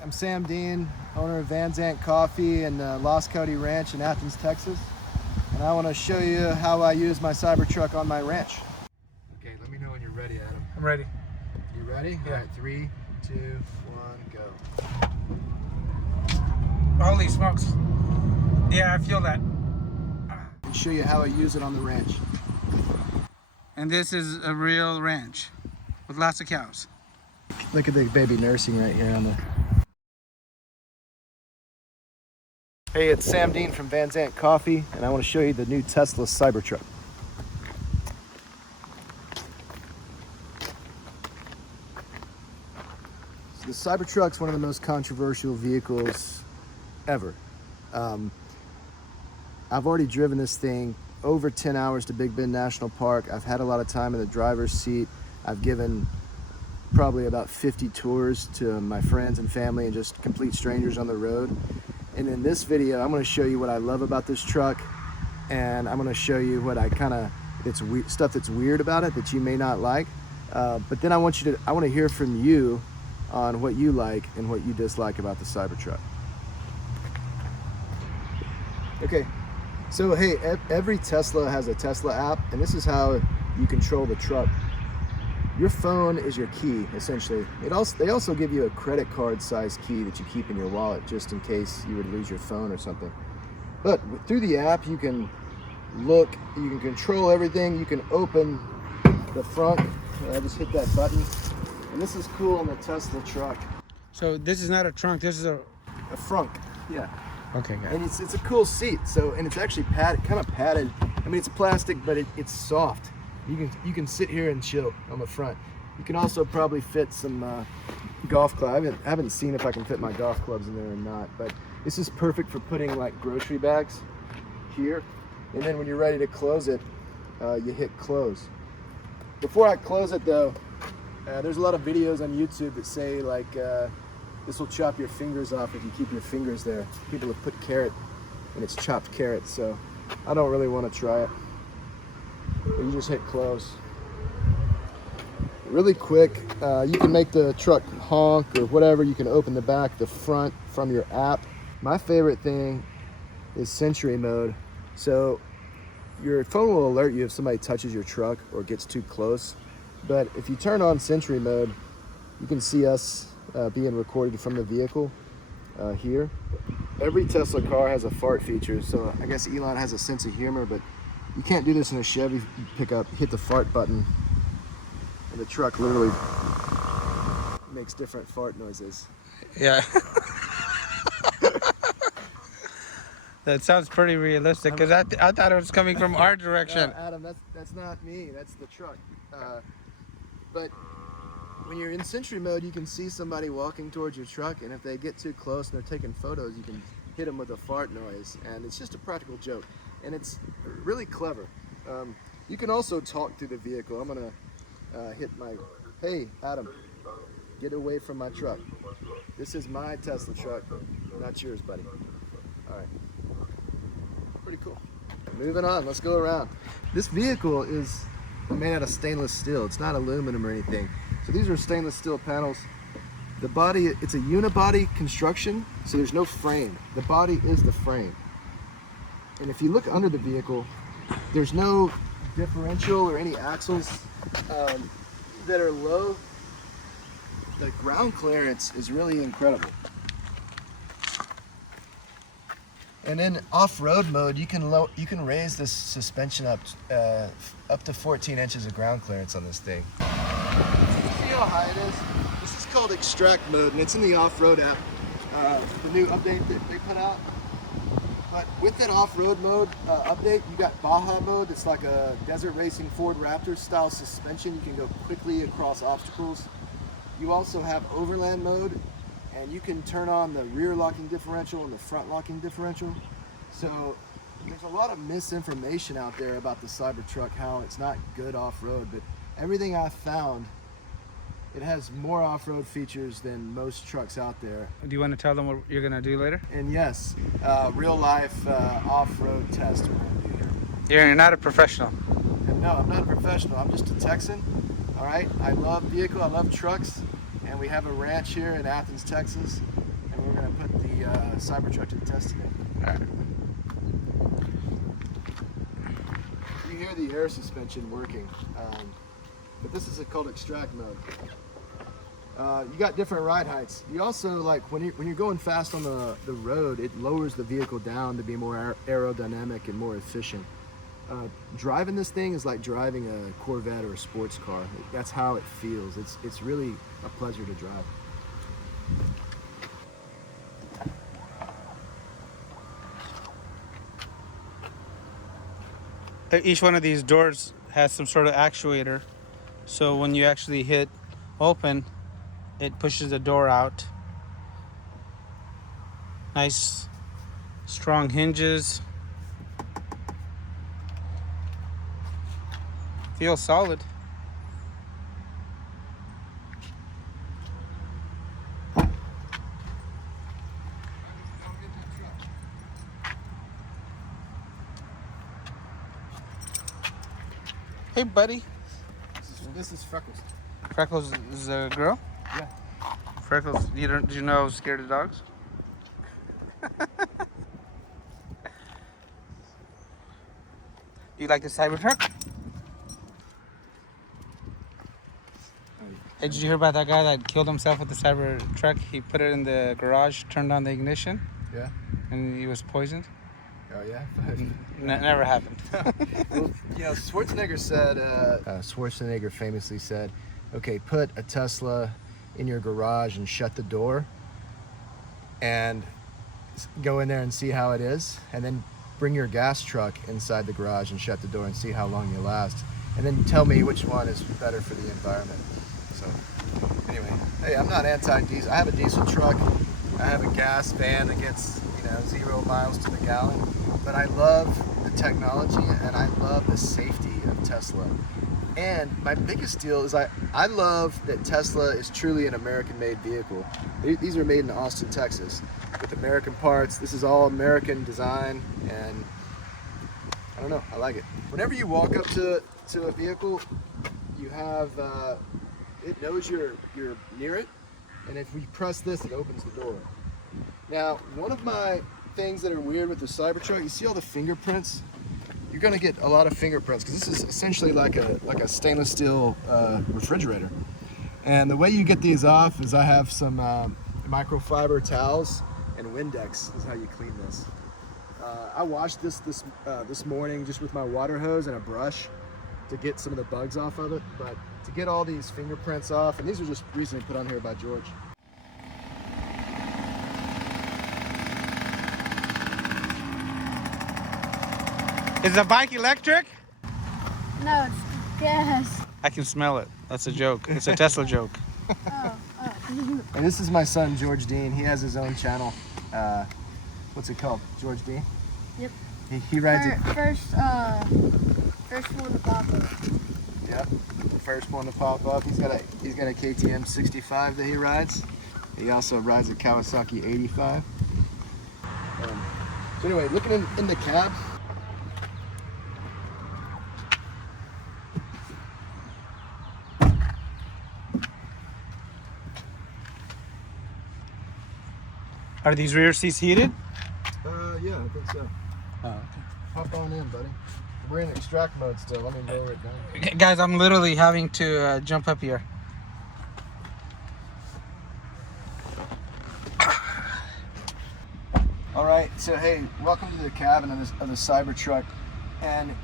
I'm Sam Dean, owner of Van Zant Coffee and Lost Cody Ranch in Athens, Texas. And I want to show you how I use my Cybertruck on my ranch. Okay, let me know when you're ready, Adam. I'm ready. You ready? Yeah. All right, 3, 2, 1, go. Holy smokes. Yeah, I feel that. And show you how I use it on the ranch. And this is a real ranch with lots of cows. Look at the baby nursing right here on the... Hey, it's Sam Dean from Van Zant Coffee, and I want to show you the new Tesla Cybertruck. So the Cybertruck's one of the most controversial vehicles ever. I've already driven this thing over 10 hours to Big Bend National Park. I've had a lot of time in the driver's seat. I've given probably about 50 tours to my friends and family and just complete strangers on the road. And in this video, I'm going to show you what I love about this truck, and I'm going to show you what I stuff that's weird about it that you may not like. But then I want to hear from you on what you like and what you dislike about the Cybertruck. Okay, so hey, every Tesla has a Tesla app, and this is how you control the truck. Your phone is your key, essentially. They also give you a credit card size key that you keep in your wallet just in case you would lose your phone or something. But through the app, you can look, you can control everything. You can open the front. I just hit that button. And this is cool on the Tesla truck. So this is not a trunk, this is a frunk, yeah. Okay, guys. And it's a cool seat. So, and it's actually padded, kind of padded. I mean, it's plastic, but it's soft. You can sit here and chill on the front. You can also probably fit some golf clubs. I haven't seen if I can fit my golf clubs in there or not, but this is perfect for putting like grocery bags here. And then when you're ready to close it, you hit close. Before I close it though, there's a lot of videos on YouTube that say like this will chop your fingers off if you keep your fingers there. People have put carrot and it's chopped carrot, so I don't really want to try it. You just hit close. Really quick, you can make the truck honk or whatever. You can open the back, the front from your app. My favorite thing is Sentry mode. So your phone will alert you if somebody touches your truck or gets too close. But if you turn on Sentry mode, you can see us being recorded from the vehicle here. Every Tesla car has a fart feature, so I guess Elon has a sense of humor, but you can't do this in a Chevy pickup. Hit the fart button, and the truck literally makes different fart noises. Yeah. That sounds pretty realistic, because I thought it was coming from our direction. Adam, that's not me. That's the truck. But when you're in Sentry mode, you can see somebody walking towards your truck, and if they get too close and they're taking photos, you can hit them with a fart noise, and it's just a practical joke. And it's really clever. You can also talk through the vehicle. I'm gonna hit my, hey Adam, get away from my truck. This is my Tesla truck, not yours, buddy. All right, pretty cool. Moving on, let's go around. This vehicle is made out of stainless steel. It's not aluminum or anything. So these are stainless steel panels. The body, it's a unibody construction, so there's no frame. The body is the frame. And if you look under the vehicle, there's no differential or any axles that are low. The ground clearance is really incredible. And in off-road mode, you can raise this suspension up to 14 inches of ground clearance on this thing. See how high it is? This is called extract mode, and it's in the off-road app, the new update that they put out. But with that off-road mode update, you got Baja mode. It's like a desert racing Ford Raptor style suspension. You can go quickly across obstacles. You also have overland mode, and you can turn on the rear locking differential and the front locking differential. So there's a lot of misinformation out there about the Cybertruck, how it's not good off-road, but everything I've found, it has more off-road features than most trucks out there. Do you want to tell them what you're going to do later? And yes, real-life off-road test we're going to do here. You're not a professional. And no, I'm not a professional. I'm just a Texan. All right, I love vehicles, I love trucks, and we have a ranch here in Athens, Texas. put the Cybertruck to the test today. All right. You hear the air suspension working, but this is called extract mode. You got different ride heights. You also, like, when you're going fast on the road, it lowers the vehicle down to be more aerodynamic and more efficient. Driving this thing is like driving a Corvette or a sports car. That's how it feels. It's really a pleasure to drive. Each one of these doors has some sort of actuator, so when you actually hit open, it pushes the door out. Nice strong hinges. Feels solid. Hey, buddy. This is Freckles. Freckles is a girl? Yeah. Freckles, did you know I was scared of dogs? You like the Cybertruck? Hey, did you hear about that guy that killed himself with the Cybertruck? He put it in the garage, turned on the ignition, Yeah. and he was poisoned? Oh yeah. Never happened. Well, you know, Schwarzenegger said. Schwarzenegger famously said, "Okay, put a Tesla in your garage and shut the door, and go in there and see how it is, and then bring your gas truck inside the garage and shut the door and see how long you last, and then tell me which one is better for the environment." So, anyway, hey, I'm not anti-diesel. I have a diesel truck. I have a gas van that gets 0 miles to the gallon. But I love the technology and I love the safety of Tesla. And my biggest deal is I love that Tesla is truly an American-made vehicle. These are made in Austin, Texas, with American parts. This is all American design, and I don't know, I like it. Whenever you walk up to a vehicle, you have it knows you're near it, and if we press this, it opens the door. Now, one of my things that are weird with the Cybertruck, you see all the fingerprints? You're gonna get a lot of fingerprints because this is essentially like a stainless steel refrigerator. And the way you get these off is I have some microfiber towels and Windex is how you clean this. I washed this morning just with my water hose and a brush to get some of the bugs off of it, but to get all these fingerprints off, and these were just recently put on here by George. Is the bike electric? No, it's gas. I can smell it. That's a joke. It's a Tesla joke. Oh. And this is my son, George Dean. He has his own channel. What's it called? George Dean? Yep. He rides it. First one to pop up. Yep. The first one to pop up. He's got a KTM 65 that he rides. He also rides a Kawasaki 85. So anyway, looking in the cab. Are these rear seats heated? Yeah, I think so. Oh, okay. Hop on in, buddy. We're in extract mode still. Let me lower it down. Guys, I'm literally having to jump up here. All right, so hey, welcome to the cabin of the Cybertruck, and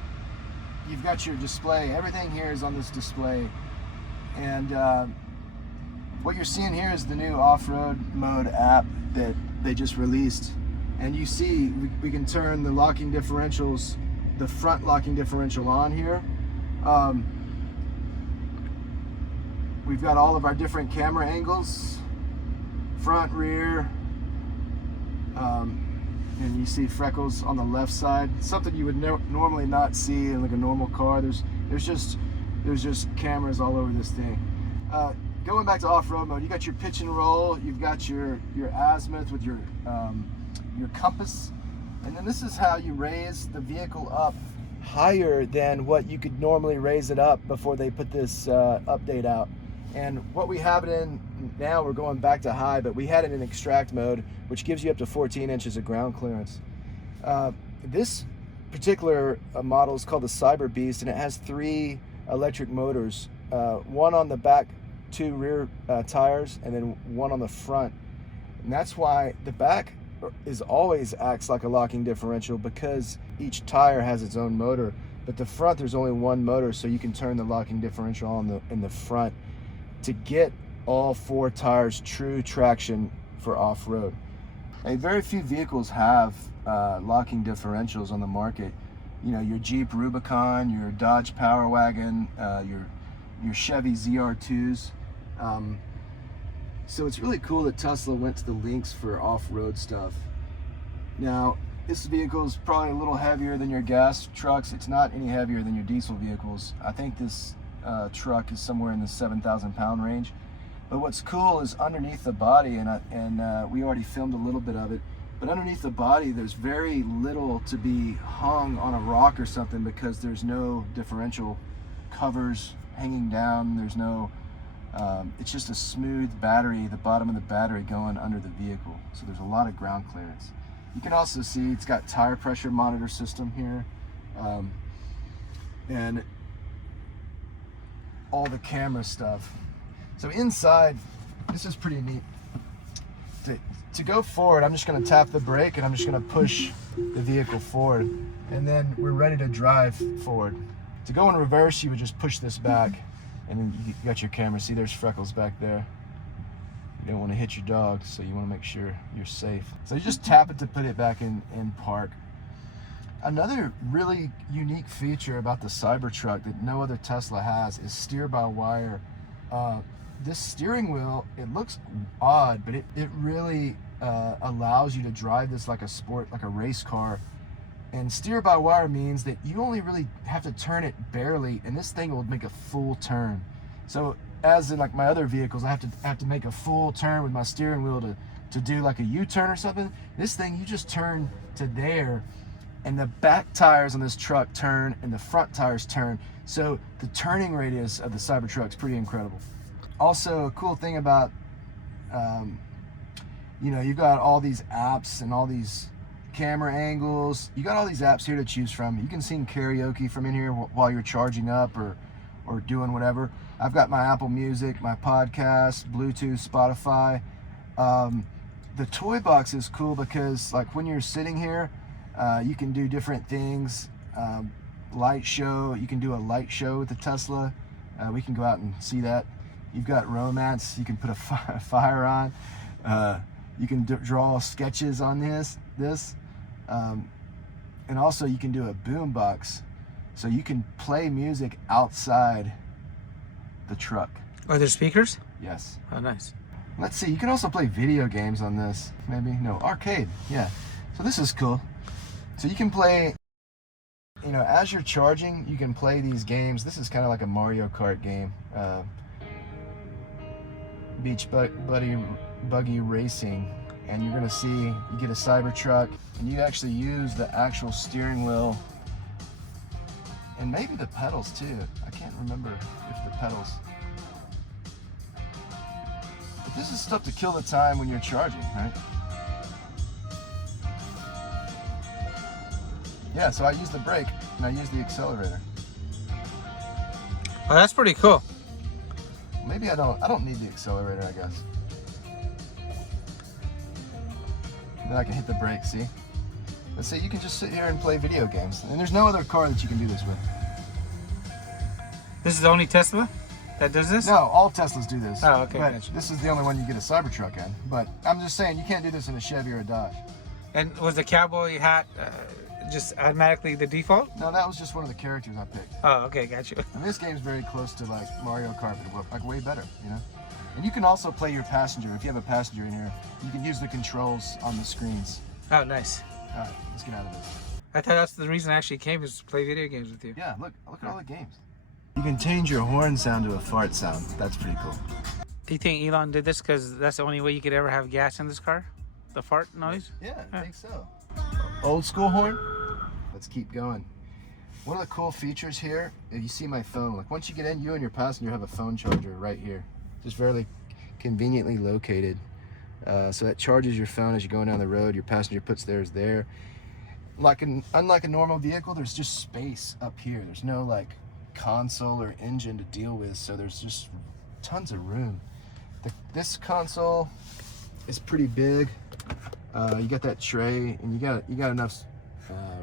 you've got your display. Everything here is on this display, and what you're seeing here is the new off-road mode app that they just released. And you see, we can turn the locking differentials, the front locking differential on here. We've got all of our different camera angles, front, rear, and you see Freckles on the left side. Something you would normally not see in like a normal car. There's just cameras all over this thing. Going back to off-road mode, you got your pitch and roll, you've got your azimuth with your compass, and then this is how you raise the vehicle up higher than what you could normally raise it up before they put this update out. And what we have it in now, we're going back to high, but we had it in extract mode, which gives you up to 14 inches of ground clearance. This particular model is called the CyberBeast, and it has 3 electric motors, one on the back 2 rear tires, and then one on the front. And that's why the back is always acts like a locking differential, because each tire has its own motor. But the front, there's only one motor, so you can turn the locking differential on in the front to get all 4 tires true traction for off-road. And very few vehicles have locking differentials on the market. You know, your Jeep Rubicon, your Dodge Power Wagon, your Chevy ZR2s. So it's really cool that Tesla went to the links for off-road stuff. Now, this vehicle is probably a little heavier than your gas trucks. It's not any heavier than your diesel vehicles. I think this truck is somewhere in the 7,000 pound range. But what's cool is underneath the body, and we already filmed a little bit of it, but underneath the body there's very little to be hung on a rock or something, because there's no differential covers hanging down. There's no, it's just a smooth battery, the bottom of the battery going under the vehicle. So there's a lot of ground clearance. You can also see it's got tire pressure monitor system here, and all the camera stuff. So inside, this is pretty neat. To go forward, I'm just going to tap the brake and I'm just going to push the vehicle forward, and then we're ready to drive forward. To go in reverse, you would just push this back, and then you got your camera. See, there's Freckles back there. You don't want to hit your dog, so you want to make sure you're safe. So you just tap it to put it back in park. Another really unique feature about the Cybertruck that no other Tesla has is steer-by-wire. This steering wheel, it looks odd, but it really allows you to drive this like a sport, like a race car. And steer-by-wire means that you only really have to turn it barely, and this thing will make a full turn. So as in like my other vehicles, I have to make a full turn with my steering wheel to do like a U-turn or something. This thing, you just turn to there, and the back tires on this truck turn and the front tires turn. So the turning radius of the Cybertruck is pretty incredible. Also, a cool thing about, you know, you got all these apps and all these camera angles. You got all these apps here to choose from. You can sing karaoke from in here while you're charging up or doing whatever. I've got my Apple Music, my podcast, Bluetooth, Spotify. The toy box is cool because, like, when you're sitting here, you can do different things. Light show, you can do a light show with the Tesla. We can go out and see that. You've got romance, you can put a fire on. You can draw sketches on this. And also you can do a boom box. So you can play music outside the truck. Are there speakers? Yes. Oh, nice. Let's see, you can also play video games on this. Maybe, no, arcade, yeah. So this is cool. So you can play, you know, as you're charging, you can play these games. This is kind of like a Mario Kart game. Beach Buggy Racing. And you're gonna see, you get a Cybertruck, and you actually use the actual steering wheel, and maybe the pedals too. I can't remember if the pedals. But this is stuff to kill the time when you're charging, right? Yeah, so I use the brake and I use the accelerator. Oh, that's pretty cool. Maybe I don't need the accelerator, I guess. Then I can hit the brake, see? Let's see, you can just sit here and play video games. And there's no other car that you can do this with. This is the only Tesla that does this? No, all Teslas do this. Oh, okay, But gotcha. this is the only one you get a Cybertruck in. But I'm just saying, you can't do this in a Chevy or a Dodge. And was the cowboy hat just automatically the default? No, that was just one of the characters I picked. Oh, okay, gotcha. And this game's very close to like Mario Kart, but like way better, you know? And you can also play your passenger. If you have a passenger in here, you can use the controls on the screens. Oh, nice. All right, let's get out of this. I thought that's the reason I actually came, is to play video games with you. Yeah, look at all the games. You can change your horn sound to a fart sound. That's pretty cool. Do you think Elon did this because that's the only way you could ever have gas in this car? The fart noise? Yeah, I think so. Old school horn. Let's keep going. One of the cool features here, if you see my phone, like once you get in, you and your passenger have a phone charger right here. just very conveniently located. So that charges your phone as you're going down the road. Your passenger puts theirs there. Unlike a normal vehicle, there's just space up here. There's no like console or engine to deal with, so there's just tons of room. This console is pretty big. You got that tray, and you got enough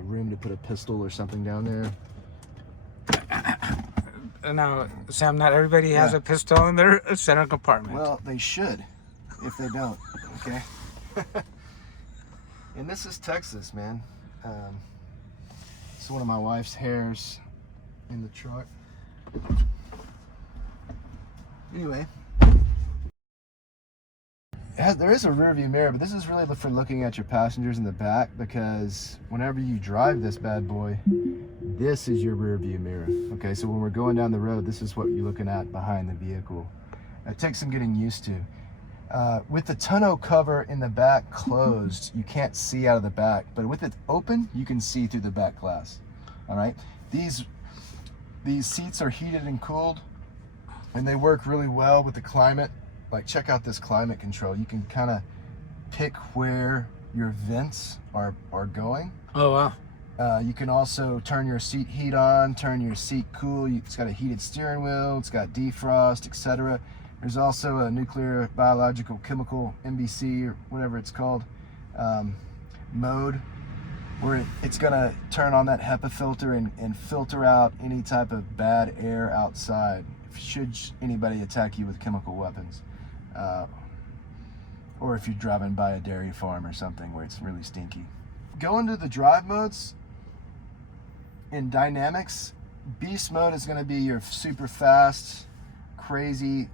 room to put a pistol or something down there. Now, Sam, not everybody has a pistol in their center compartment. Well, they should, if they don't. Okay. And this is Texas, man. It's one of my wife's hairs in the truck. Anyway, there is a rear view mirror, but this is really for looking at your passengers in the back, because whenever you drive this bad boy, this is your rear view mirror. Okay, so when we're going down the road, this is what you're looking at behind the vehicle. It takes some getting used to. With the tonneau cover in the back closed, you can't see out of the back, but with it open, you can see through the back glass. All right, these seats are heated and cooled, and they work really well with the climate. Like, check out this climate control. You can kind of pick where your vents are going. Oh, wow. You can also turn your seat heat on, turn your seat cool. It's got a heated steering wheel, it's got defrost, etc. There's also a nuclear, biological, chemical, NBC, or whatever it's called, mode, where it's gonna turn on that HEPA filter and filter out any type of bad air outside, should anybody attack you with chemical weapons. Or if you're driving by a dairy farm or something where it's really stinky. Go into the drive modes. In dynamics, beast mode is gonna be your super fast, crazy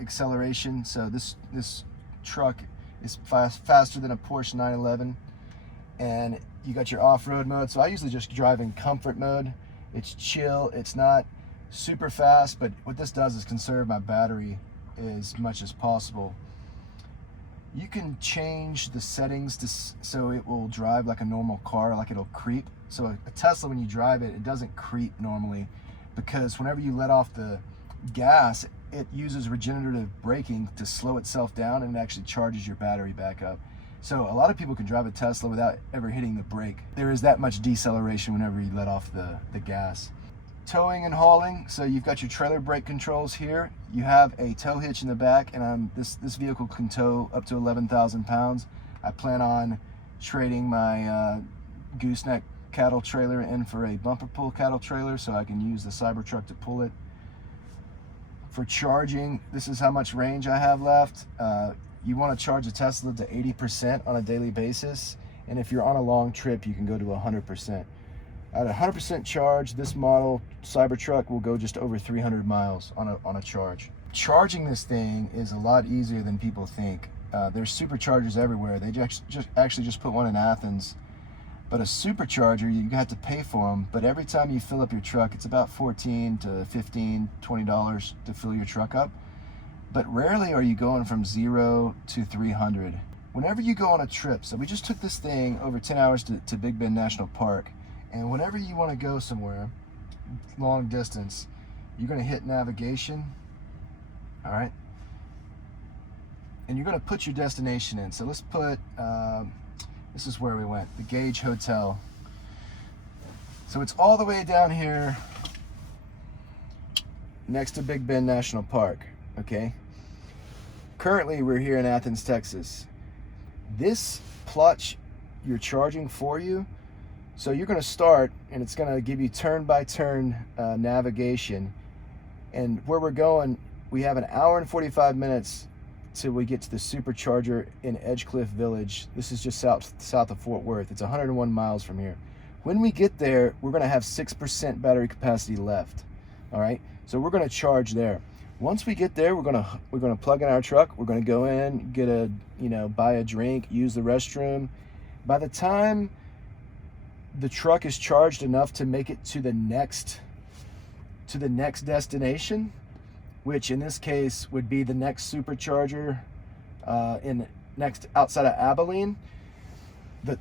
acceleration. So this truck is faster than a Porsche 911. And you got your off-road mode. So I usually just drive in comfort mode. It's chill, it's not super fast, but what this does is conserve my battery as much as possible. You can change the settings so it will drive like a normal car, like it'll creep. So a Tesla, when you drive it, it doesn't creep normally, because whenever you let off the gas, it uses regenerative braking to slow itself down, and it actually charges your battery back up. So a lot of people can drive a Tesla without ever hitting the brake. There is that much deceleration whenever you let off the gas. Towing and hauling, so you've got your trailer brake controls here. You have a tow hitch in the back, and this vehicle can tow up to 11,000 pounds. I plan on trading my gooseneck cattle trailer in for a bumper pull cattle trailer, so I can use the Cybertruck to pull it. For charging, this is how much range I have left. You want to charge a Tesla to 80% on a daily basis, and if you're on a long trip, you can go to 100%. At 100% charge, this model Cybertruck will go just over 300 miles on a charge. Charging this thing is a lot easier than people think. There's superchargers everywhere. They actually just put one in Athens. But a supercharger, you have to pay for them. But every time you fill up your truck, it's about $14 to $15, $20 to fill your truck up. But rarely are you going from 0 to 300. Whenever you go on a trip, so we just took this thing over 10 hours to Big Bend National Park. And whenever you want to go somewhere, long distance, you're going to hit navigation, all right? And you're going to put your destination in. So let's put, this is where we went, the Gage Hotel. So it's all the way down here next to Big Bend National Park, okay? Currently, we're here in Athens, Texas. This plots your charging for you. So you're going to start, and it's going to give you turn-by-turn navigation. And where we're going, we have an hour and 45 minutes till we get to the supercharger in Edgecliff Village. This is just south of Fort Worth. It's 101 miles from here. When we get there, we're going to have 6% battery capacity left. All right, so we're going to charge there. Once we get there, we're going to plug in our truck. We're going to go in, get buy a drink, use the restroom. By the time the truck is charged enough to make it to the next destination, which in this case would be the next supercharger outside of Abilene,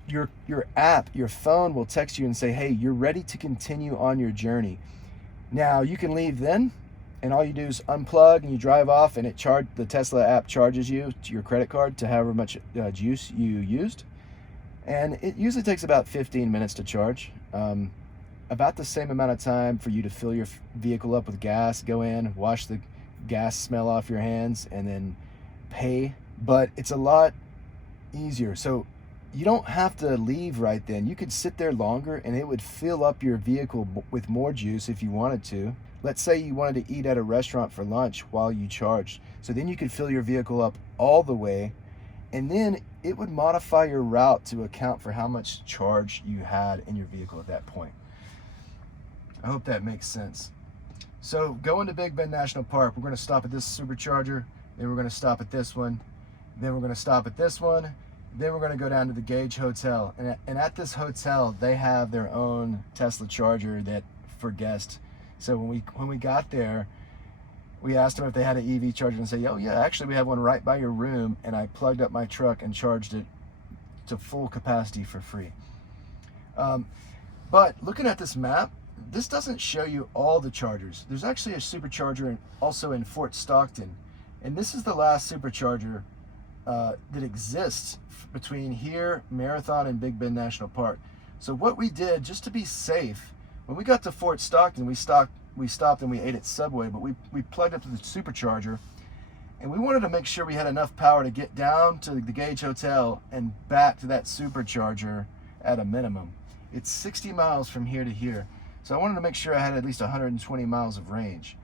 your app, your phone will text you and say, hey, you're ready to continue on your journey. Now you can leave then, and all you do is unplug and you drive off, and the Tesla app charges you to your credit card to however much juice you used. And it usually takes about 15 minutes to charge. About the same amount of time for you to fill your vehicle up with gas, go in, wash the gas smell off your hands, and then pay. But it's a lot easier. So you don't have to leave right then. You could sit there longer and it would fill up your vehicle with more juice if you wanted to. Let's say you wanted to eat at a restaurant for lunch while you charged. So then you could fill your vehicle up all the way, and then it would modify your route to account for how much charge you had in your vehicle at that point. I hope that makes sense. So going to Big Bend National Park, we're going to stop at this supercharger, then we're going to stop at this one, then we're going to stop at this one, then we're going to go down to the Gage Hotel. And at this hotel, they have their own Tesla charger that for guests. So when we got there, we asked them if they had an EV charger, and say, oh yeah, actually we have one right by your room, and I plugged up my truck and charged it to full capacity for free. But looking at this map, this doesn't show you all the chargers. There's actually a supercharger also in Fort Stockton, and this is the last supercharger that exists between here, Marathon, and Big Bend National Park. So what we did, just to be safe, when we got to Fort Stockton, we stopped and we ate at Subway, but we plugged up to the supercharger, and we wanted to make sure we had enough power to get down to the Gage Hotel and back to that supercharger at a minimum. It's 60 miles from here to here. So I wanted to make sure I had at least 120 miles of range.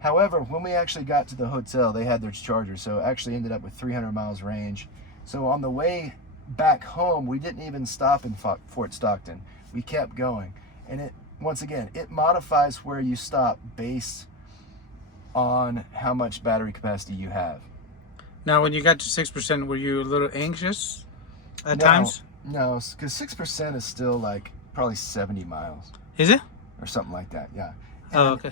However, when we actually got to the hotel, they had their charger, so it actually ended up with 300 miles range. So on the way back home, we didn't even stop in Fort Stockton. We kept going. And once again, it modifies where you stop based on how much battery capacity you have. Now, when you got to 6%, were you a little anxious at times? No, because 6% is still like probably 70 miles. Is it? Or something like that, yeah. Oh, okay.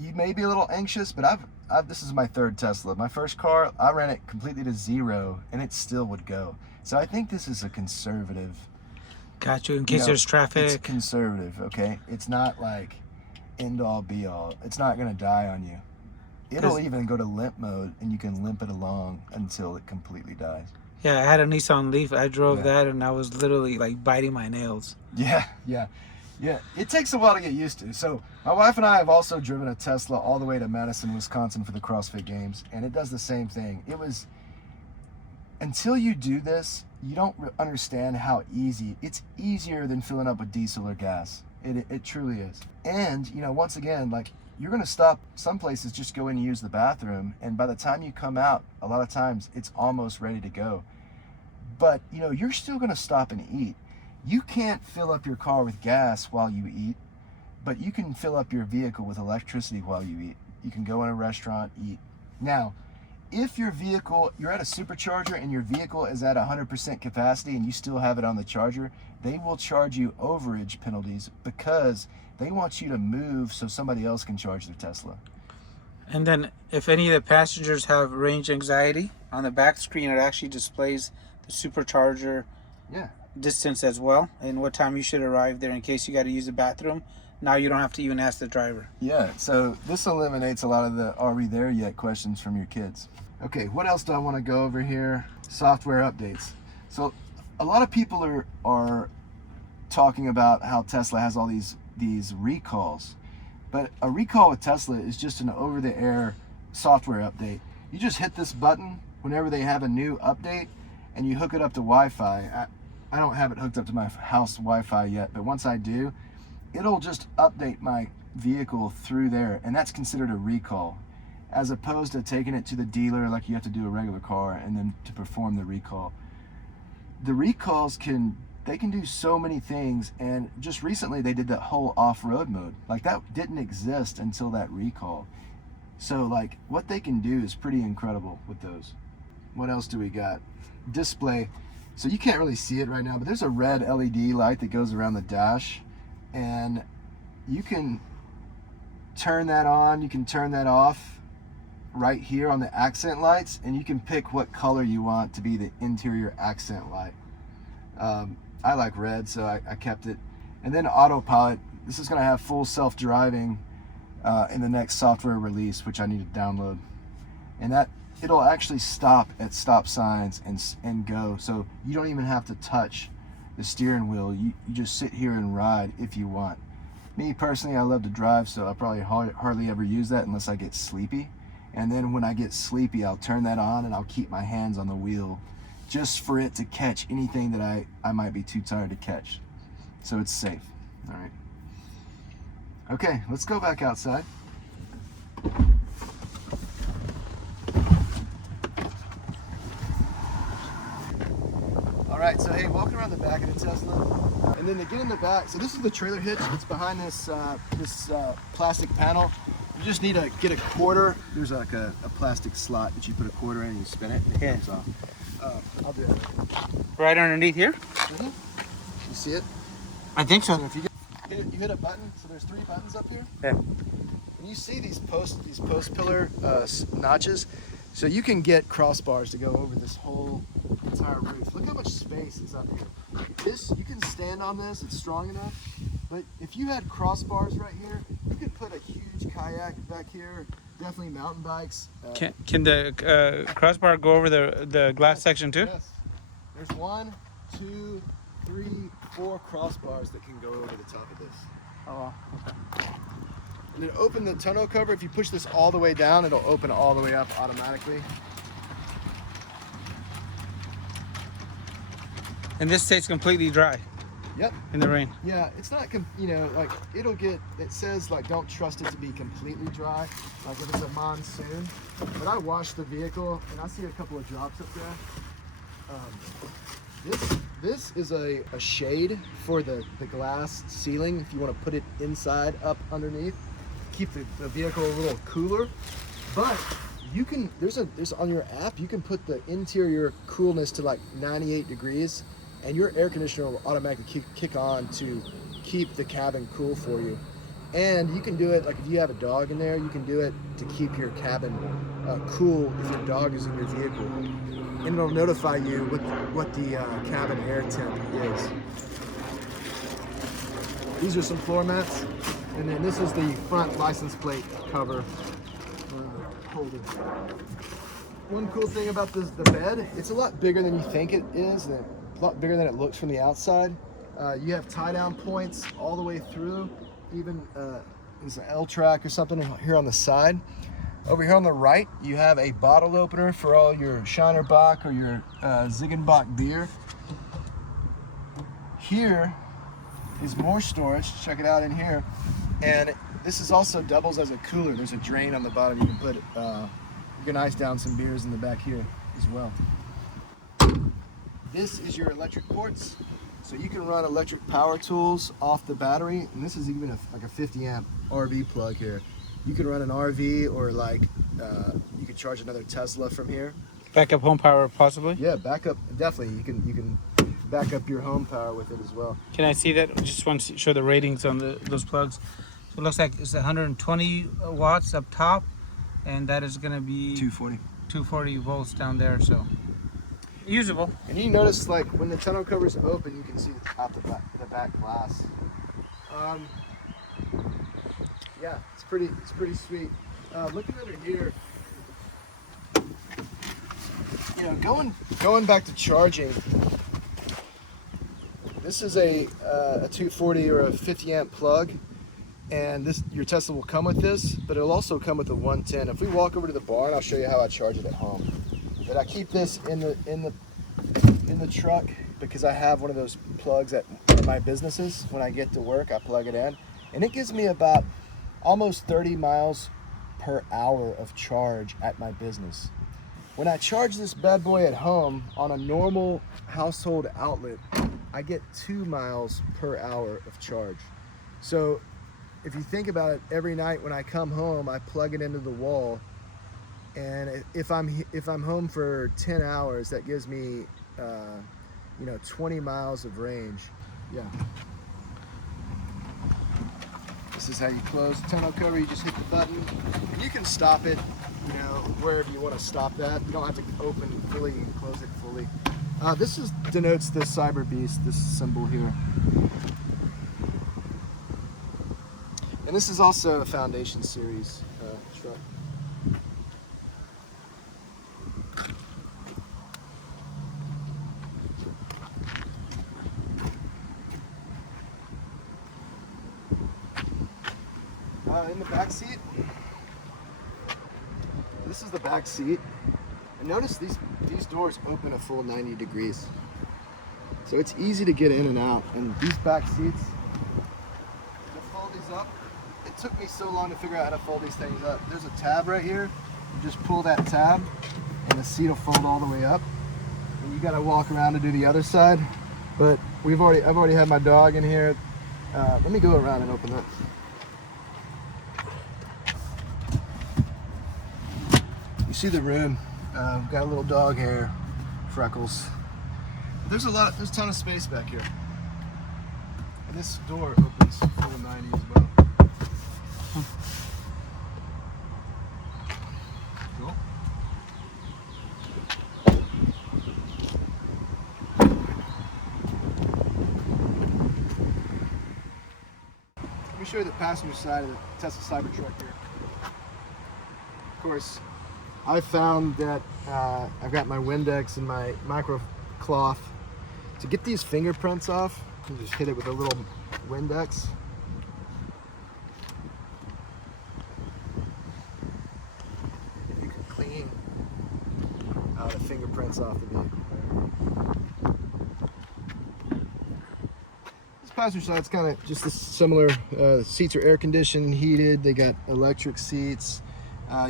You may be a little anxious, but this is my third Tesla. My first car, I ran it completely to 0, and it still would go. So I think this is a conservative. Got you. In case there's traffic. It's conservative, okay? It's not like end all be all. It's not gonna die on you. It'll even go to limp mode, and you can limp it along until it completely dies. Yeah, I had a Nissan Leaf. I drove that, and I was literally like biting my nails. Yeah. It takes a while to get used to. So my wife and I have also driven a Tesla all the way to Madison, Wisconsin for the CrossFit Games, and it does the same thing. It was, until you do this, you don't understand how easy. It's easier than filling up with diesel or gas. It truly is. And, once again, like, you're going to stop some places, just go in and use the bathroom, and by the time you come out, a lot of times it's almost ready to go. But, you're still going to stop and eat. You can't fill up your car with gas while you eat, but you can fill up your vehicle with electricity while you eat. You can go in a restaurant, eat. Now, if you're at a supercharger and your vehicle is at 100% capacity and you still have it on the charger, they will charge you overage penalties because they want you to move so somebody else can charge their Tesla. And then if any of the passengers have range anxiety, on the back screen it actually displays the supercharger distance as well, and what time you should arrive there in case you got to use the bathroom. Now you don't have to even ask the driver. Yeah, so this eliminates a lot of the "are we there yet" questions from your kids. Okay, what else do I want to go over here? Software updates. So a lot of people are talking about how Tesla has all these recalls, but a recall with Tesla is just an over-the-air software update. You just hit this button whenever they have a new update, and you hook it up to Wi-Fi. I don't have it hooked up to my house Wi-Fi yet, but once I do, it'll just update my vehicle through there, and that's considered a recall, as opposed to taking it to the dealer like you have to do a regular car and then to perform the recall. The recalls can do so many things, and just recently they did that whole off-road mode. Like, that didn't exist until that recall. So like, what they can do is pretty incredible with those. What else do we got? Display. So you can't really see it right now, but there's a red LED light that goes around the dash, and you can turn that on, you can turn that off right here on the accent lights, and you can pick what color you want to be the interior accent light. I like red, so I kept it. And then autopilot. This is going to have full self-driving, in the next software release, which I need to download. And that it'll actually stop at stop signs and go. So you don't even have to touch the steering wheel. You just sit here and ride if you want. Me personally, I love to drive, so I'll probably hardly ever use that unless I get sleepy. And then when I get sleepy, I'll turn that on and I'll keep my hands on the wheel just for it to catch anything that I might be too tired to catch. So it's safe. All right. Okay, let's go back outside. All right, so hey, walking around the back of the Tesla, and then to get in the back, so this is the trailer hitch. It's behind this plastic panel. You just need to get a quarter. There's like a plastic slot that you put a quarter in and you spin it, and it comes off. I'll do it. Right underneath here? Mm-hmm. You see it? I think so. So if you hit a button, so there's 3 buttons up here. Yeah. And you see these post pillar notches, so you can get crossbars to go over this whole entire roof. Look how much space is up here. This, you can stand on this, it's strong enough, but if you had crossbars right here, you could put a huge kayak back here, definitely mountain bikes. Can the crossbar go over the glass section too? Yes. There's 1, 2, 3, 4 crossbars that can go over the top of this. Oh, wow. Okay. And then open the tonneau cover. If you push this all the way down, it'll open all the way up automatically. And this stays completely dry Yep. in the rain. Yeah, it's not, like it says like don't trust it to be completely dry, like if it's a monsoon. But I washed the vehicle and I see a couple of drops up there. This is a shade for the glass ceiling if you want to put it inside up underneath, keep the vehicle a little cooler. But you can, there's on your app, you can put the interior coolness to like 98 degrees and your air conditioner will automatically kick on to keep the cabin cool for you. And you can do it, like if you have a dog in there, you can do it to keep your cabin cool if your dog is in your vehicle. And it'll notify you what the cabin air temp is. These are some floor mats. And then this is the front license plate cover holder. One cool thing about the bed, it's a lot bigger than you think it is, and a lot bigger than it looks from the outside. You have tie down points all the way through, even there's an L track or something here on the side. Over here on the right, you have a bottle opener for all your Shiner Bock or your Ziegenbock beer. Here is more storage. Check it out in here. And this is also doubles as a cooler. There's a drain on the bottom. You can put you can ice down some beers in the back here as well. This is your electric ports. So you can run electric power tools off the battery. And this is even like a 50 amp RV plug here. You can run an RV or like you could charge another Tesla from here. Backup home power possibly? Yeah, backup, definitely. You can back up your home power with it as well. Can I see that? Just want to show the ratings on those plugs. So it looks like it's 120 watts up top, and that is going to be 240 volts down there. So usable. And you notice like when the tonneau cover is open, you can see out the back glass. Yeah, it's pretty sweet. Looking under here, you know, going back to charging. This is a 240 or a 50 amp plug, and your Tesla will come with this, but it'll also come with a 110. If we walk over to the barn, I'll show you how I charge it at home. But I keep this in the truck because I have one of those plugs at my businesses. When I get to work, I plug it in, and it gives me about almost 30 miles per hour of charge at my business. When I charge this bad boy at home on a normal household outlet, I get 2 miles per hour of charge. So if you think about it, every night when I come home, I plug it into the wall, and if I'm home for 10 hours, that gives me 20 miles of range. Yeah. This is how you close the tonneau cover. You just hit the button, and you can stop it, wherever you want to stop that. You don't have to open it fully and close it fully. This denotes the CyberBeast, this symbol here. And this is also a Foundation Series truck. In the back seat, this is the back seat. And notice these doors open a full 90 degrees. So it's easy to get in and out. And these back seats, to fold these up, it took me so long to figure out how to fold these things up. There's a tab right here. You just pull that tab and the seat will fold all the way up. And you gotta walk around to do the other side. But I've already had my dog in here. Let me go around and open that. You see the room, we've got a little dog hair, freckles. There's a ton of space back here. And this door opens full 90 as well. Cool. Let me show you the passenger side of the Tesla Cybertruck here. Of course, I found that I've got my Windex and my micro cloth. To get these fingerprints off, you just hit it with a little Windex. If you can clean the fingerprints off the vehicle. This passenger side's kind of just similar. The seats are air conditioned and heated. They got electric seats.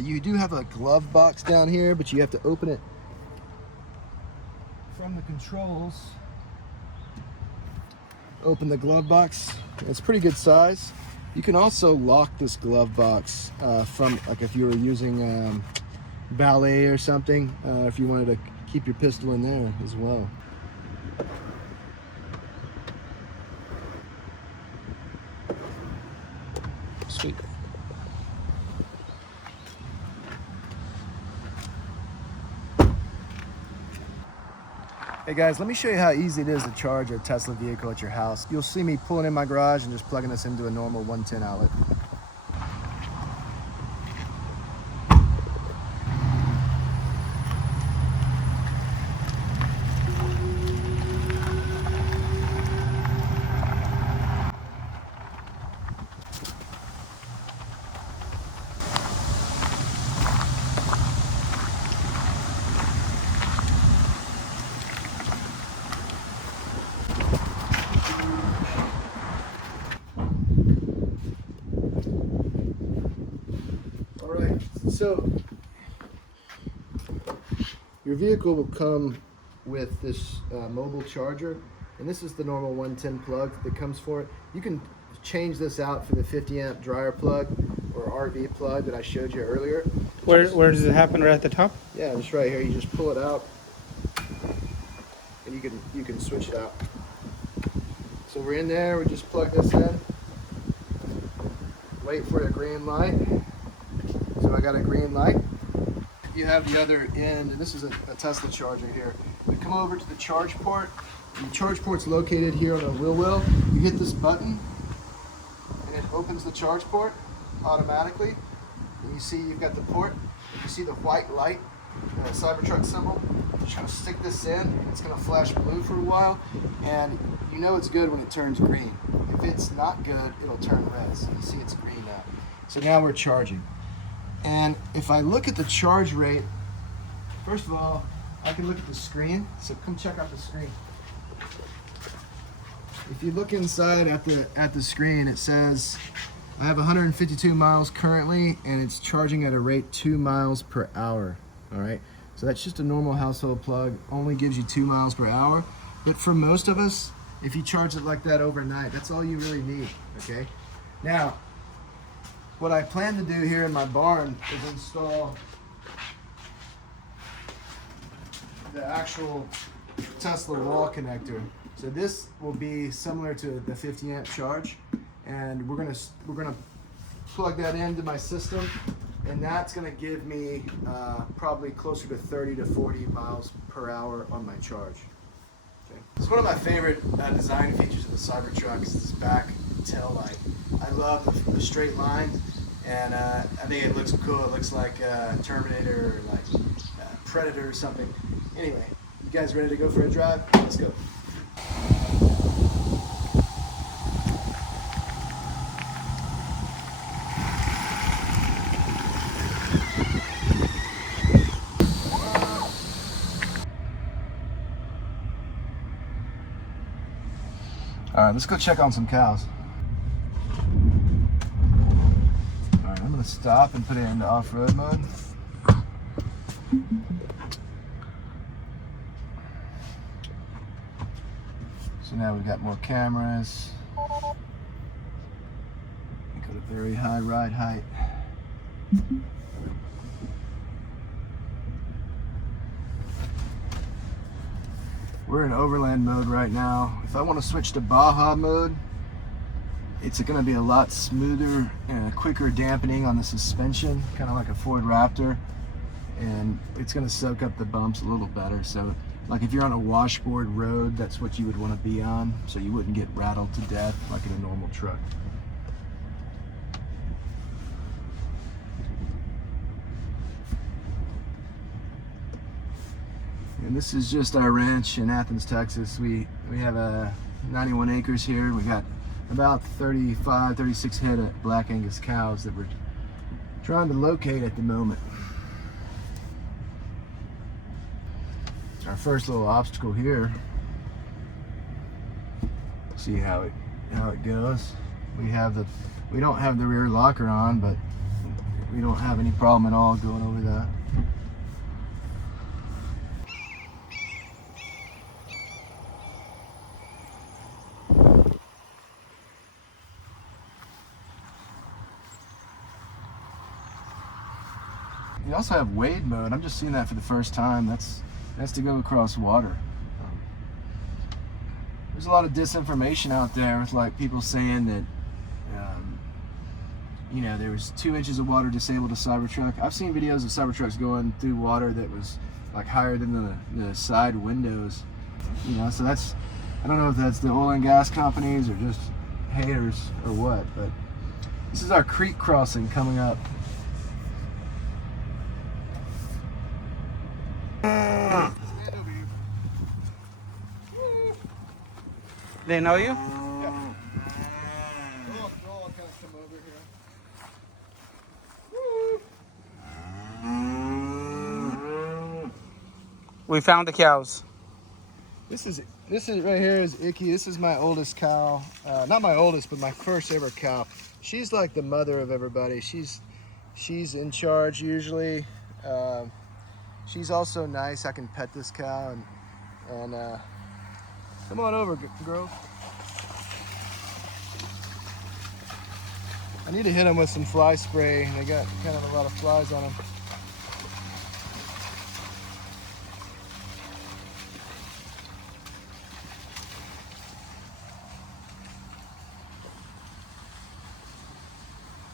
You do have a glove box down here, but you have to open it from the controls. Open the glove box. It's pretty good size. You can also lock this glove box from, like if you were using ballet or something, if you wanted to keep your pistol in there as well. Sweet. Hey guys, let me show you how easy it is to charge a Tesla vehicle at your house. You'll see me pulling in my garage and just plugging this into a normal 110 outlet. So your vehicle will come with this mobile charger, and this is the normal 110 plug that comes for it. You can change this out for the 50 amp dryer plug or RV plug that I showed you earlier. Where does it happen? Right at the top? Yeah, just right here. You just pull it out, and you can switch it out. So we're in there. We just plug this in. Wait for a green light. So I got a green light. You have the other end, and this is a Tesla charger here. We come over to the charge port. And the charge port's located here on a wheel well. You hit this button, and it opens the charge port automatically. And you see you've got the port. You see the white light, the Cybertruck symbol. You're just gonna stick this in. It's gonna flash blue for a while, and you know it's good when it turns green. If it's not good, it'll turn red. So you see it's green now. So now we're charging. And if I look at the charge rate, first of all, I can look at the screen. So come check out the screen. If you look inside at the screen, it says I have 152 miles currently, and it's charging at a rate 2 miles per hour. All right, so that's just a normal household plug. Only gives you 2 miles per hour. But for most of us, if you charge it like that overnight, that's all you really need. Okay. Now, what I plan to do here in my barn is install the actual Tesla wall connector. So this will be similar to the 50 amp charge, and we're gonna plug that into my system, and that's gonna give me probably closer to 30 to 40 miles per hour on my charge. Okay. It's one of my favorite design features of the Cybertruck is this back tail light. I love the straight line, and I think it looks cool. It looks like Terminator or like Predator or something. Anyway, you guys ready to go for a drive? Let's go. All right, let's go check on some cows. All right, I'm gonna stop and put it into off-road mode. So now we've got more cameras. We got a very high ride height. We're in overland mode right now. If I want to switch to Baja mode, it's going to be a lot smoother and a quicker dampening on the suspension, kind of like a Ford Raptor, and it's going to soak up the bumps a little better. So like if you're on a washboard road, that's what you would want to be on, so you wouldn't get rattled to death like in a normal truck. And this is just our ranch in Athens, Texas. We have 91 acres here. We got about 35, 36 head of Black Angus cows that we're trying to locate at the moment. Our first little obstacle here. See how it goes. We don't have the rear locker on, but we don't have any problem at all going over that. You also have wade mode. I'm just seeing that for the first time. That's to go across water. There's a lot of disinformation out there with like people saying that you know, there was 2 inches of water disabled a Cybertruck. I've seen videos of Cybertrucks going through water that was like higher than the side windows. You know, so that's, I don't know if that's the oil and gas companies or just haters or what, but this is our creek crossing coming up. They know you? Yeah. They'll all kind of come over here. We found the cows. This is right here is Icky. This is my oldest cow. Not my oldest, but my first ever cow. She's like the mother of everybody. She's in charge usually. She's also nice. I can pet this cow and come on over, Grove. I need to hit them with some fly spray. They got kind of a lot of flies on them.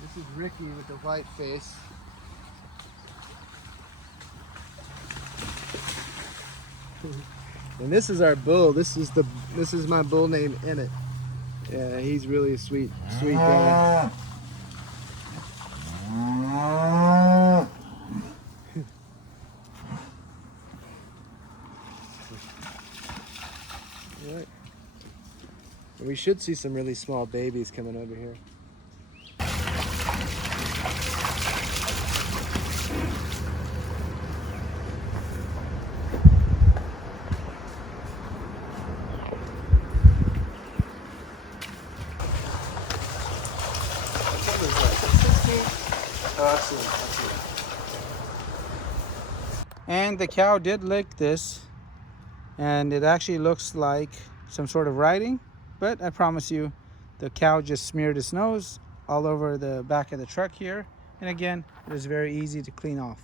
This is Ricky with the white face. And this is our bull. This is my bull named Emmett. Yeah, he's really a sweet guy. All right. And we should see some really small babies coming over here. And the cow did lick this, and it actually looks like some sort of writing, but I promise you the cow just smeared its nose all over the back of the truck here, and again, it was very easy to clean off.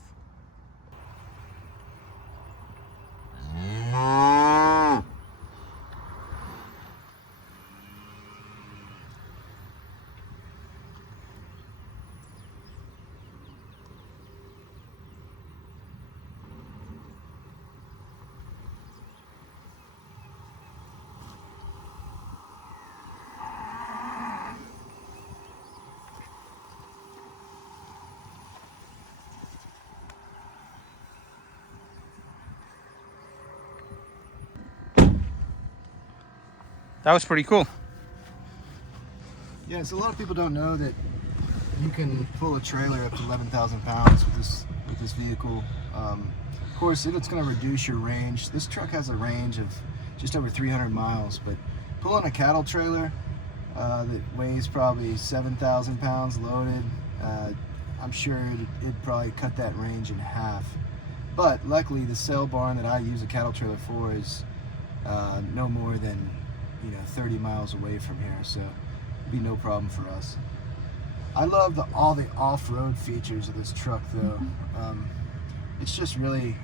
That was pretty cool. Yeah, so a lot of people don't know that you can pull a trailer up to 11,000 pounds with this vehicle. Of course, it's going to reduce your range. This truck has a range of just over 300 miles, but pulling a cattle trailer that weighs probably 7,000 pounds loaded, I'm sure it'd probably cut that range in half. But luckily, the sale barn that I use a cattle trailer for is no more than 30 miles away from here, so it'd be no problem for us. I love all the off-road features of this truck, though. It's just really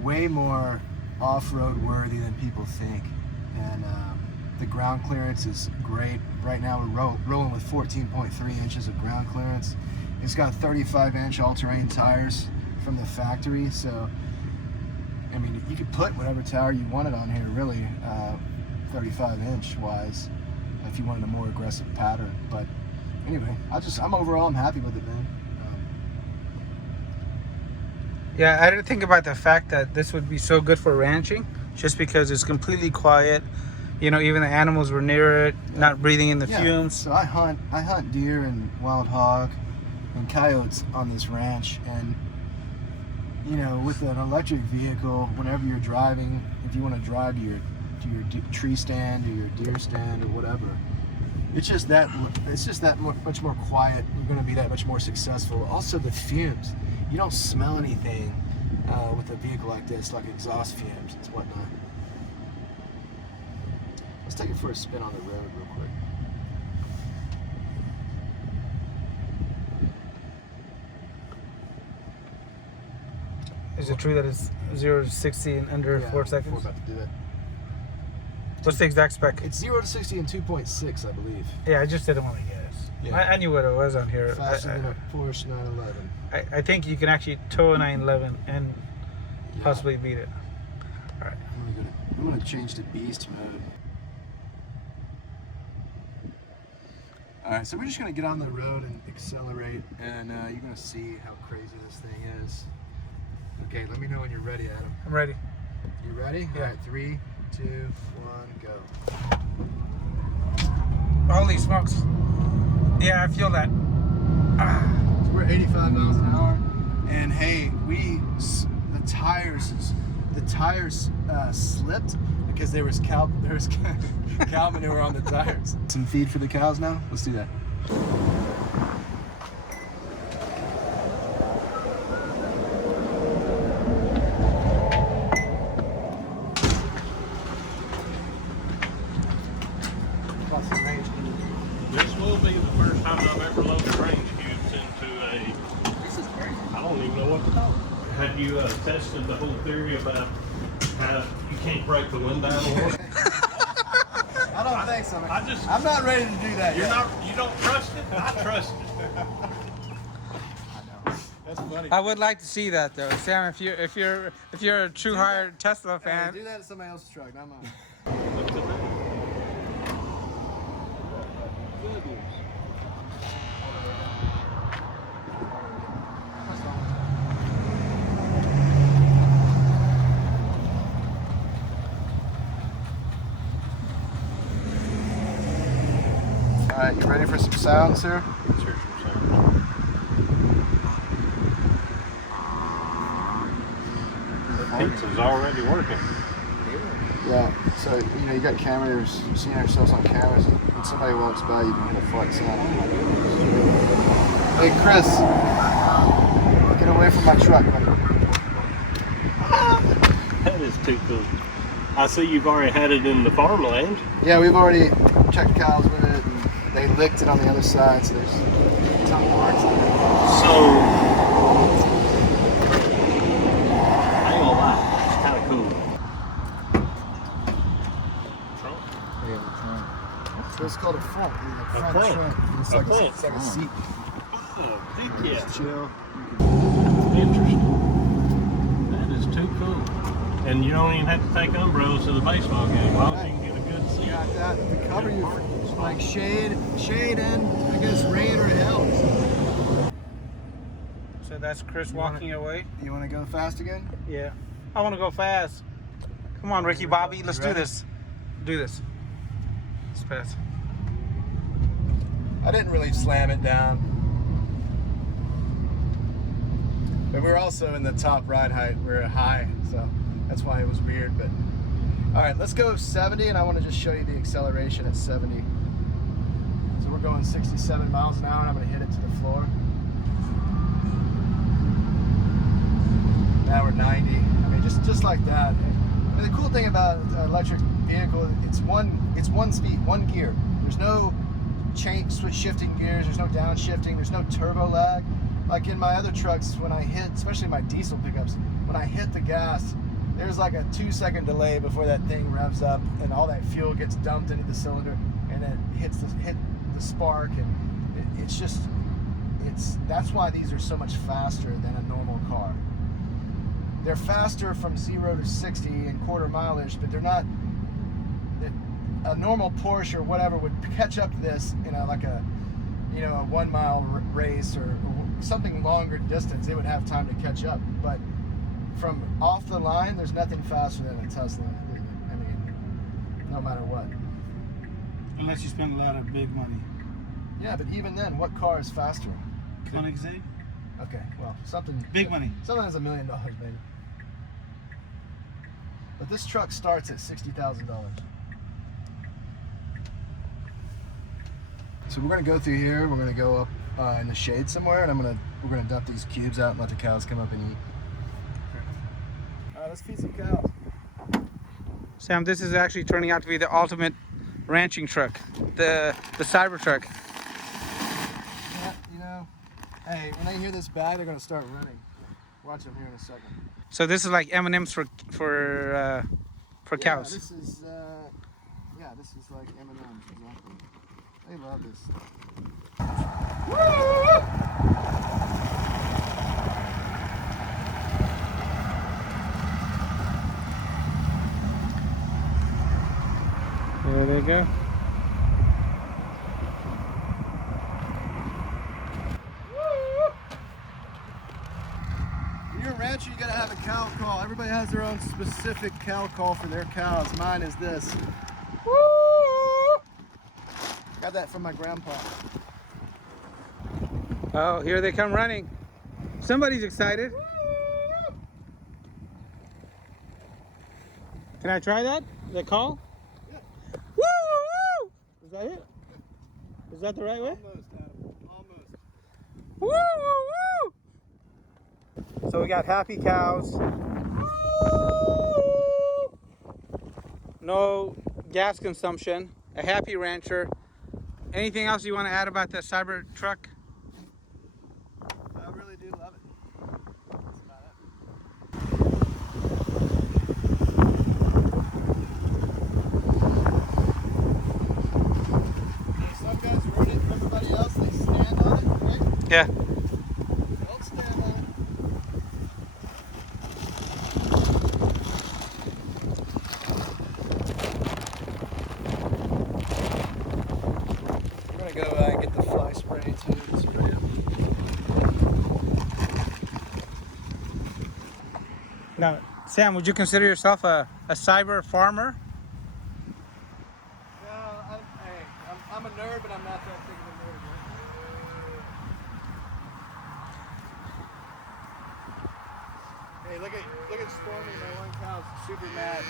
way more off-road worthy than people think, and the ground clearance is great. Right now we're rolling with 14.3 inches of ground clearance. It's got 35-inch all-terrain tires from the factory, so I mean, you could put whatever tire you wanted on here, really, 35-inch wise, if you wanted a more aggressive pattern. But anyway, I'm happy with it, man. Yeah, I didn't think about the fact that this would be so good for ranching, just because it's completely quiet. Even the animals were near it, not breathing in the fumes. So I hunt deer and wild hog and coyotes on this ranch, and with an electric vehicle, whenever you're driving, if you want to drive to your tree stand or your deer stand or whatever, it's just that much more quiet. You're going to be that much more successful. Also, the fumes, you don't smell anything with a vehicle like this, like exhaust fumes and whatnot. Let's take it for a spin on the road real quick. Is it true that it's 0 to 60 in under 4 seconds? We're about to do it. What's the exact spec? It's 0 to 60 in 2.6, I believe. Yeah, I just didn't want to guess. Yeah. I knew what it was on here. Faster than a Porsche 911. I think you can actually tow a 911 and possibly beat it. All right. I'm gonna change to beast mode. All right, so we're just gonna get on the road and accelerate, and you're gonna see how crazy this thing is. Okay, let me know when you're ready, Adam. I'm ready. You ready? Yeah. All right, 3, 2, 1, go. Holy smokes. Yeah, I feel that. So we're 85 miles an hour, and hey, the tires slipped because there was cow manure on the tires. Some feed for the cows now. Let's do that. This will be the first time I've ever loaded range cubes into a... This is crazy. I don't even know what to call it. Have you tested the whole theory about how you can't break the wind down horse? I don't think so. I'm not ready to do that You yet. don't trust it? I trust it. I know. That's funny. I would like to see that though, Sam. If you're a true hard Tesla fan. Hey, do that to somebody else's truck, not mine. Look at that. All right, you ready for some sounds here? The pizza's already working. Yeah, so you got cameras, you're seeing ourselves on cameras, and when somebody walks by, you can hear a fart sound. Hey, Chris, get away from my truck, buddy. That is too cool. I see you've already had it in the farmland. Yeah, we've already checked cows with it, and they licked it on the other side, so there's a ton of marks on it. So, I ain't gonna lie, it's kind of cool. Trunk? So it's called a front. A Front front. trunk. It's A like front. it's like a seat. Oh, heck yeah. Just chill. Interesting. That is too cool. And you don't even have to take umbrellas to the baseball game. As long as you can get a good seat. Got that to cover you, like shade and I guess rain or hail. So that's Chris walking away. You want to go fast again? Yeah. I want to go fast. Come on, Ricky Bobby. Let's do ready? this. Do this. It's fast. I didn't really slam it down. But we're also in the top ride height. We're high, so that's why it was weird. But all right, let's go 70, and I want to just show you the acceleration at 70. So we're going 67 miles an hour, and I'm going to hit it to the floor. Now we're 90. I mean, just like that. I mean, the cool thing about an electric vehicle, it's one speed, one gear. There's no switch shifting gears. There's no downshifting. There's no turbo lag. Like in my other trucks, when I hit, especially my diesel pickups, when I hit the gas, there's like a 2-second delay before that thing revs up and all that fuel gets dumped into the cylinder and then hit the spark, and that's why these are so much faster than a normal car. They're faster from 0 to 60 in quarter mileage, but they're not. A normal Porsche or whatever would catch up to this in a 1 mile race or something longer distance. They would have time to catch up, but from off the line, there's nothing faster than a Tesla. I mean, no matter what. Unless you spend a lot of big money. Yeah, but even then, what car is faster? Koenigsegg? Okay, well, something Big money. Something that's $1 million, maybe. But this truck starts at $60,000. So we're gonna go through here. We're gonna go up in the shade somewhere, and we're gonna dump these cubes out and let the cows come up and eat. All right, let's feed some cows. Sam, this is actually turning out to be the ultimate ranching truck, the Cybertruck. Yeah, you know, hey, when they hear this bag, they're gonna start running. Watch them here in a second. So this is like M&Ms for cows. This is like M&M's, exactly. They love this stuff. There they go. When you're a rancher, you gotta have a cow call. Everybody has their own specific cow call for their cows. Mine is this. Got that from my grandpa. Oh, here they come running. Somebody's excited. Can I try that? The call? Yeah. Woo, woo, woo! Is that it? Is that the right way? Almost, Adam. Almost. Woo, woo, woo! So we got happy cows. No gas consumption. A happy rancher. Anything else you want to add about the Cybertruck? I really do love it. That's about it. Some guys run it, everybody else, they stand on it, right? Yeah. Don't stand on it. We're gonna go get the fly spray too and spray them. Now, Sam, would you consider yourself a cyber farmer? No, I'm a nerd, but I'm not that big of a nerd. Hey, look at Stormy, my one cow's super mad.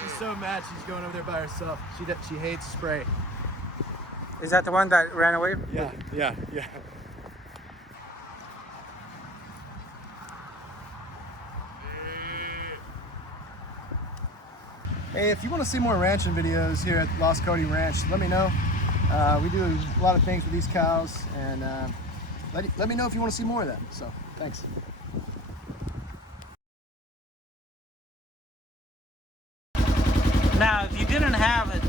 She's so mad she's going over there by herself. She hates spray. Is that the one that ran away? Yeah. Hey, if you want to see more ranching videos here at Lost Cody Ranch, let me know. We do a lot of things with these cows, and let me know if you want to see more of them. So, thanks. Now, if you didn't have a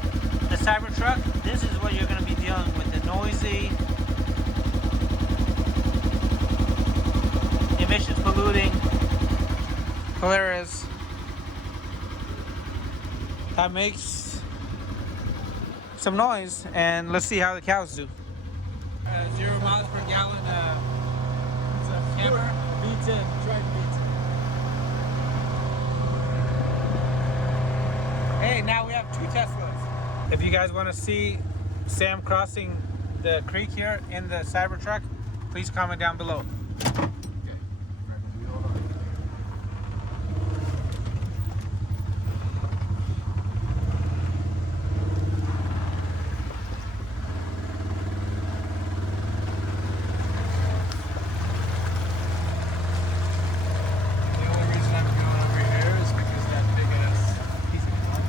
Cybertruck, this is what you're going to be dealing with. The noisy, emissions polluting Polaris that makes some noise, and let's see how the cows do. 0 miles per gallon hammer. V10, try V10. Hey, now we have 2 Teslas. If you guys want to see Sam crossing the creek here in the Cybertruck, please comment down below. The only reason I'm going over here is because that big ass piece of cloth.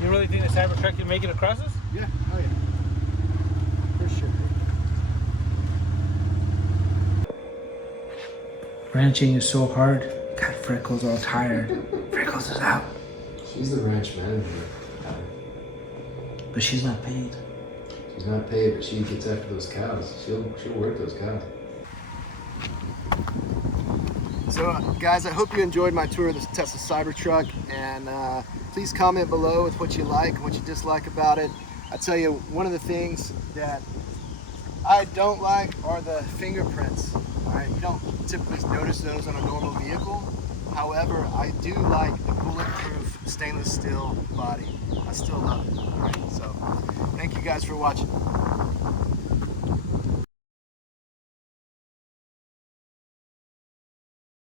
You really think the Cybertruck can make it across this? Yeah, oh yeah. For sure. Ranching is so hard. God, Freckles all tired. Freckles is out. She's the ranch manager. But she's not paid. She's not paid, but she gets after those cows. She'll work those cows. So, guys, I hope you enjoyed my tour of the Tesla Cybertruck, and please comment below with what you like and what you dislike about it. I tell you, one of the things that I don't like are the fingerprints. All right, you don't typically notice those on a normal vehicle. However, I do like the bulletproof stainless steel body. I still love it. All right, so thank you guys for watching.